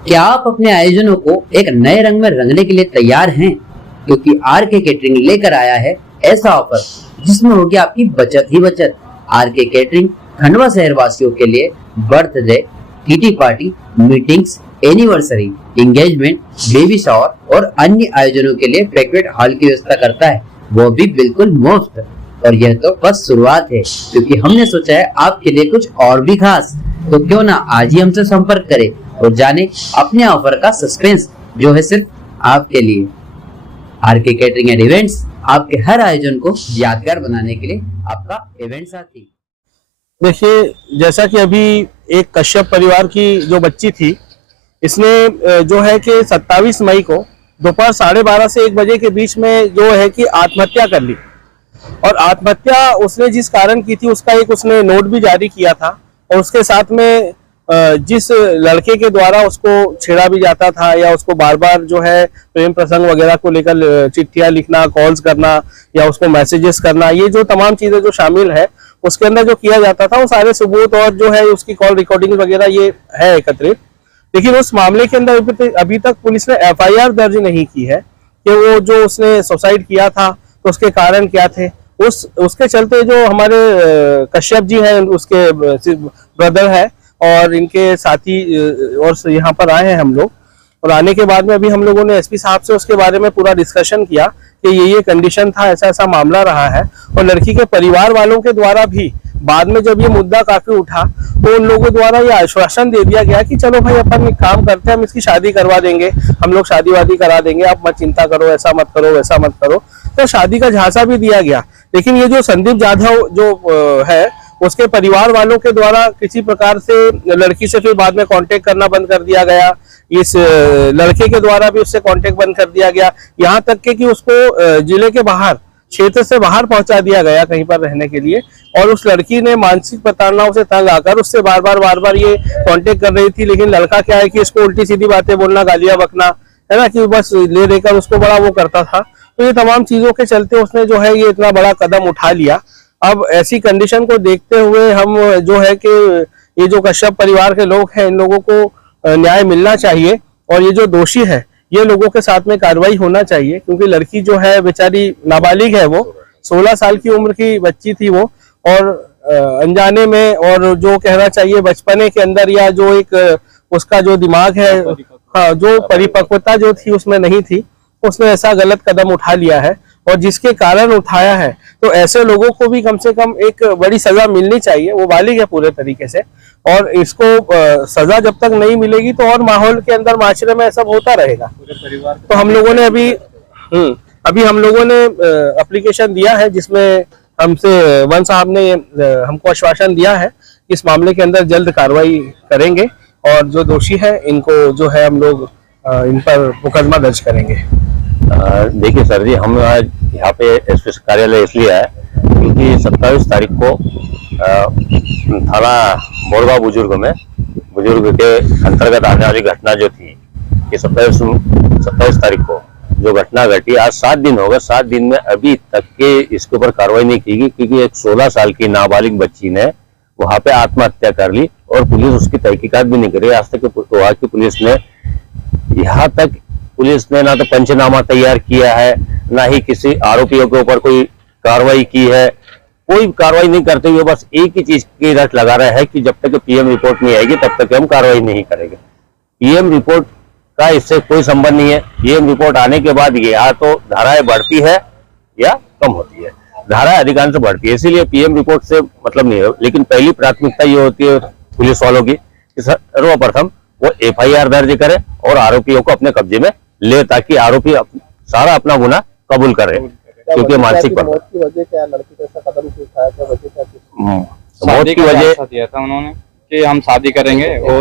क्या आप अपने आयोजनों को एक नए रंग में रंगने के लिए तैयार हैं? क्योंकि आरके केटरिंग लेकर आया है ऐसा ऑफर जिसमें होगी आपकी बचत ही बचत। आरके केटरिंग खंडवा शहर वासियों के लिए birthday, kitty party, meetings, anniversary, engagement, baby shower और अन्य आयोजनों के लिए बैंक्वेट हॉल की व्यवस्था करता है, वो भी बिल्कुल मुफ्त। और यह तो बस शुरुआत है, क्योंकि हमने सोचा है आपके लिए कुछ और भी खास। तो क्यों ना आज ही हमसे संपर्क करें और जाने अपने ऑफर का सस्पेंस जो है सिर्फ आपके लिए। आरके केटरिंग एंड इवेंट्स, आपके हर आयोजन को यादगार बनाने के लिए आपका इवेंट साथी। देखिए, जैसा कि अभी एक कश्यप परिवार की जो बच्ची थी, इसने जो है कि 27 मई को दोपहर 12:30 से 1 बजे के बीच में जो है कि आत्महत्या कर ली। और आत्महत्या उसने जिस कारण की थी उसका एक उसने नोट भी जारी किया था, और उसके साथ में जिस लड़के के द्वारा उसको छेड़ा भी जाता था या उसको बार बार जो है प्रेम प्रसंग वगैरह को लेकर चिट्ठियां लिखना, कॉल्स करना या उसको मैसेजेस करना, ये जो तमाम चीजें जो शामिल है उसके अंदर जो किया जाता था, वो सारे सबूत और जो है उसकी कॉल रिकॉर्डिंग वगैरह ये है एकत्रित। लेकिन उस मामले के अंदर अभी तक पुलिस ने FIR दर्ज नहीं की है कि वो जो उसने सुसाइड किया था तो उसके कारण क्या थे। उसके चलते जो हमारे कश्यप जी हैं, उसके ब्रदर है और इनके साथी और यहाँ पर आए हैं हम लोग। और आने के बाद में अभी हम लोगों ने SP साहब से उसके बारे में पूरा डिस्कशन किया कि ये कंडीशन था, ऐसा ऐसा मामला रहा है। और लड़की के परिवार वालों के द्वारा भी बाद में जब ये मुद्दा काफी उठा तो उन लोगों द्वारा ये आश्वासन दे दिया गया कि चलो भाई अपन एक काम करते हैं, हम इसकी शादी करवा देंगे, हम लोग शादी वादी करा देंगे, आप मत चिंता करो, ऐसा मत करो, वैसा मत करो। तो शादी का झांसा भी दिया गया। लेकिन ये जो संदीप जाधव जो है, उसके परिवार वालों के द्वारा किसी प्रकार से लड़की से फिर बाद में कांटेक्ट करना बंद कर दिया गया। इस लड़के के द्वारा भी उससे कांटेक्ट बंद कर दिया गया, यहाँ तक कि उसको जिले के बाहर, क्षेत्र से बाहर पहुंचा दिया गया कहीं पर रहने के लिए। और उस लड़की ने मानसिक प्रताड़नाओं से तंग आकर उससे बार बार ये कांटेक्ट कर रही थी। लेकिन लड़का क्या है कि इसको उल्टी सीधी बातें बोलना, गालियां बकना, है ना, कि बस ले देकर उसको बड़ा वो करता था। तो ये तमाम चीजों के चलते उसने जो है ये इतना बड़ा कदम उठा लिया। अब ऐसी कंडीशन को देखते हुए हम जो है कि ये जो कश्यप परिवार के लोग हैं, इन लोगों को न्याय मिलना चाहिए और ये जो दोषी है ये लोगों के साथ में कार्रवाई होना चाहिए। क्योंकि लड़की जो है बेचारी नाबालिग है, वो 16 साल की उम्र की बच्ची थी वो, और अनजाने में और जो कहना चाहिए बचपने के अंदर या जो एक उसका जो दिमाग है, हाँ, जो परिपक्वता जो थी उसमें नहीं थी, उसने ऐसा गलत कदम उठा लिया है। और जिसके कारण उठाया है तो ऐसे लोगों को भी कम से कम एक बड़ी सजा मिलनी चाहिए। वो बालिग है पूरे तरीके से, और इसको सजा जब तक नहीं मिलेगी तो और माहौल के अंदर, माशरे में सब होता रहेगा। पूरे परिवार तो हम लोगों ने अभी हम लोगों ने एप्लीकेशन दिया है, जिसमें हमसे वन साहब ने हमको आश्वासन दिया है कि इस मामले के अंदर जल्द कार्रवाई करेंगे और जो दोषी है इनको जो है हम लोग इन पर मुकदमा दर्ज करेंगे। देखिए सर जी, हम आज यहाँ पे SP कार्यालय इसलिए आए क्योंकि 27 तारीख को थाना मोरगा बुजुर्ग में बुजुर्ग के अंतर्गत आने वाली घटना जो थी कि 27 तारीख को जो घटना घटी, आज 7 दिन हो गए। 7 दिन में अभी तक के इसके ऊपर कार्रवाई नहीं की गई, क्योंकि एक 16 साल की नाबालिग बच्ची ने वहां पे आत्महत्या कर ली और पुलिस उसकी तहकीकात भी नहीं करी। आज तक वहां की पुलिस ने, यहाँ तक पुलिस ने ना तो पंचनामा तैयार किया है, ना ही किसी आरोपियों के ऊपर कोई कार्रवाई की है। कोई कार्रवाई नहीं करते हुए बस एक ही चीज की रट लगा रहा है कि जब तक PM रिपोर्ट नहीं आएगी तब तक हम कार्रवाई नहीं करेंगे। PM रिपोर्ट का इससे कोई संबंध नहीं है। PM रिपोर्ट आने के बाद या तो धाराएं बढ़ती है या कम होती है, धाराएं अधिकांश बढ़ती है, इसीलिए PM रिपोर्ट से मतलब नहीं है। लेकिन पहली प्राथमिकता ये होती है पुलिस वालों की कि सर्वप्रथम वो FIR दर्ज करे और आरोपियों को अपने कब्जे में ले, ताकि आरोपी सारा अपना गुनाह कबूल करे। क्योंकि मानसिक मौत की वजह क्या, लड़की को ऐसा कदम क्यों उठाया, क्या वजह क्या थी? मौत की वजह दिया था उन्होंने कि हम शादी करेंगे। और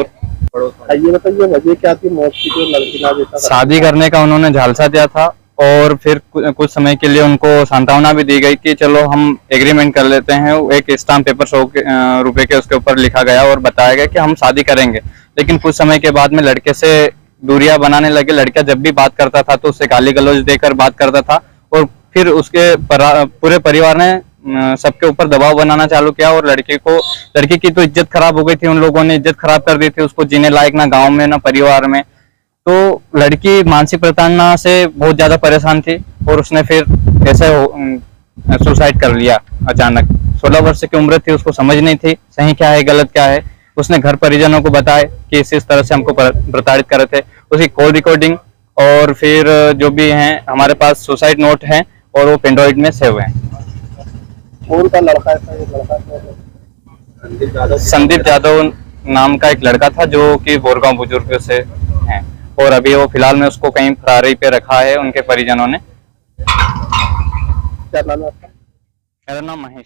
ये बताइए वजह क्या थी मौत की, जो लड़की ना देता? शादी करने का उन्होंने झालसा दिया था और फिर कुछ समय के लिए उनको सांत्वना भी दी गई कि चलो हम एग्रीमेंट कर लेते हैं। एक स्टाम्प पेपर 100 रुपए के उसके ऊपर लिखा गया और बताया गया कि हम शादी करेंगे। लेकिन कुछ समय के बाद में लड़के से दूरियां बनाने लगे। लड़का जब भी बात करता था तो उससे गाली गलौज देकर बात करता था और फिर उसके पूरे परिवार ने सबके ऊपर दबाव बनाना चालू किया और लड़की की तो इज्जत खराब हो गई थी, उन लोगों ने इज्जत खराब कर दी थी, उसको जीने लायक ना गांव में ना परिवार में। तो लड़की मानसिक प्रताड़ना से बहुत ज्यादा परेशान थी और उसने फिर ऐसे सुसाइड कर लिया अचानक। 16 वर्ष की उम्र थी, उसको समझ नहीं थी सही क्या है गलत क्या है। उसने घर परिजनों को बताया कि इस तरह से हमको प्रताड़ित कर रहे थे। उसकी कॉल रिकॉर्डिंग और फिर जो भी हैं हमारे पास सुसाइड नोट हैं और वो पेंड्रॉइड में सेव हैं। कौन सा लड़का था ये लड़का? संदीप जादव नाम का एक लड़का था जो कि बोरगांव बुजुर्ग से हैं और अभी वो फिलहाल में उसको कहीं फरारी पे रखा है उनके परिजनों ने। क्या नाम है आपका? मेरा नाम महेश।